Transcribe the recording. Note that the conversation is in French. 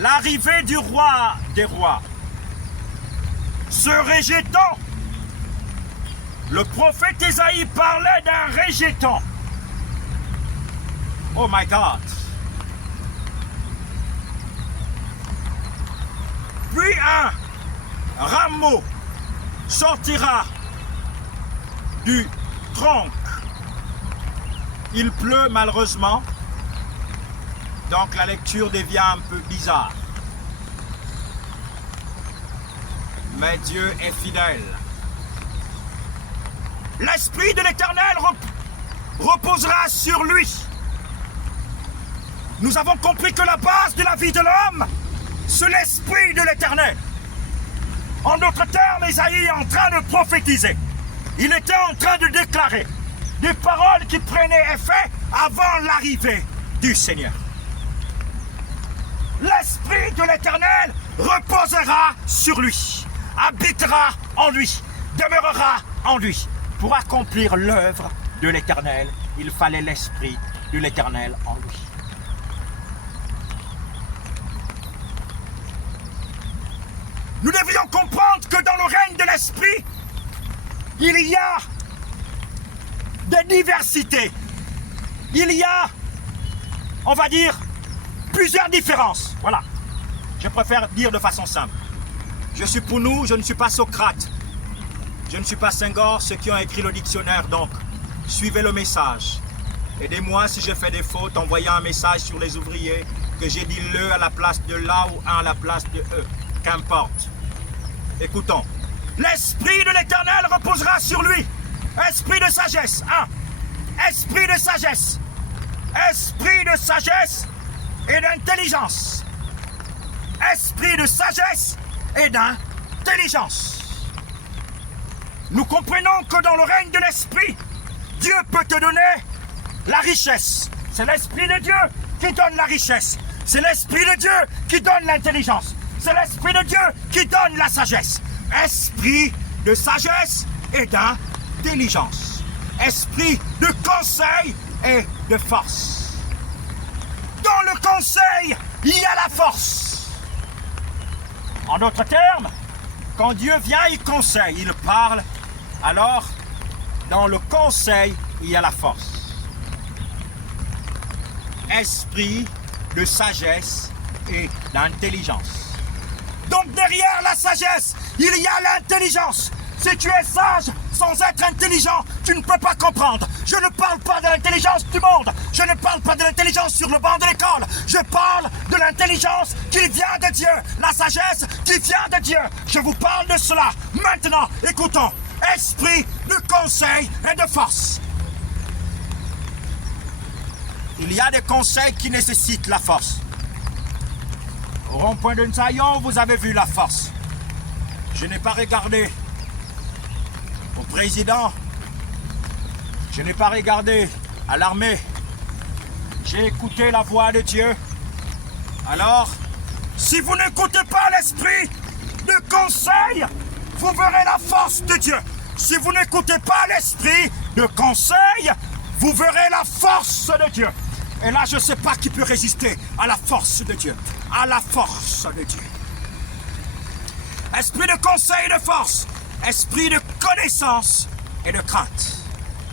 l'arrivée du roi des rois. Ce rejeton, le prophète Ésaïe parlait d'un rejeton. Oh my God. Puis un rameau sortira du tronc. Il pleut malheureusement, donc la lecture devient un peu bizarre. Mais Dieu est fidèle. L'Esprit de l'Éternel reposera sur lui. Nous avons compris que la base de la vie de l'homme, c'est l'Esprit de l'Éternel. En d'autres termes, Ésaïe est en train de prophétiser. Il était en train de déclarer des paroles qui prenaient effet avant l'arrivée du Seigneur. L'Esprit de l'Éternel reposera sur lui, habitera en lui, demeurera en lui. Pour accomplir l'œuvre de l'Éternel, il fallait l'Esprit de l'Éternel en lui. Nous devrions comprendre que dans le règne de l'Esprit, il y a des diversités. Il y a, on va dire, plusieurs différences. Voilà. Je préfère dire de façon simple. Je suis pour nous, je ne suis pas Socrate. Je ne suis pas Senghor, ceux qui ont écrit le dictionnaire, donc suivez le message. Aidez-moi si je fais des fautes, envoyez un message sur les ouvriers, que j'ai dit le à la place de la ou un à la place de eux. Qu'importe. Écoutons. L'Esprit de l'Éternel reposera sur lui. Esprit de sagesse. 1. Esprit de sagesse. Esprit de sagesse et d'intelligence. Esprit de sagesse et d'intelligence. Nous comprenons que dans le règne de l'Esprit, Dieu peut te donner la richesse. C'est l'Esprit de Dieu qui donne la richesse. C'est l'Esprit de Dieu qui donne l'intelligence. C'est l'Esprit de Dieu qui donne la sagesse. Esprit de sagesse et d'intelligence. Esprit de conseil et de force. Dans le conseil, il y a la force. En d'autres termes, quand Dieu vient, il conseille, il parle. Alors, dans le conseil, il y a la force. Esprit de sagesse et d'intelligence. Donc derrière la sagesse, il y a l'intelligence. Si tu es sage sans être intelligent, tu ne peux pas comprendre. Je ne parle pas de l'intelligence du monde. Je ne parle pas de l'intelligence sur le banc de l'école. Je parle de l'intelligence qui vient de Dieu. La sagesse qui vient de Dieu. Je vous parle de cela. Maintenant, écoutons. Esprit de conseil et de force. Il y a des conseils qui nécessitent la force. Au rond-point de Nsayon, vous avez vu la force. Je n'ai pas regardé au président. Je n'ai pas regardé à l'armée. J'ai écouté la voix de Dieu. Alors, si vous n'écoutez pas l'esprit de conseil, vous verrez la force de Dieu. Si vous n'écoutez pas l'esprit de conseil, vous verrez la force de Dieu. Et là, je ne sais pas qui peut résister à la force de Dieu. À la force de Dieu. Esprit de conseil et de force. Esprit de connaissance et de crainte.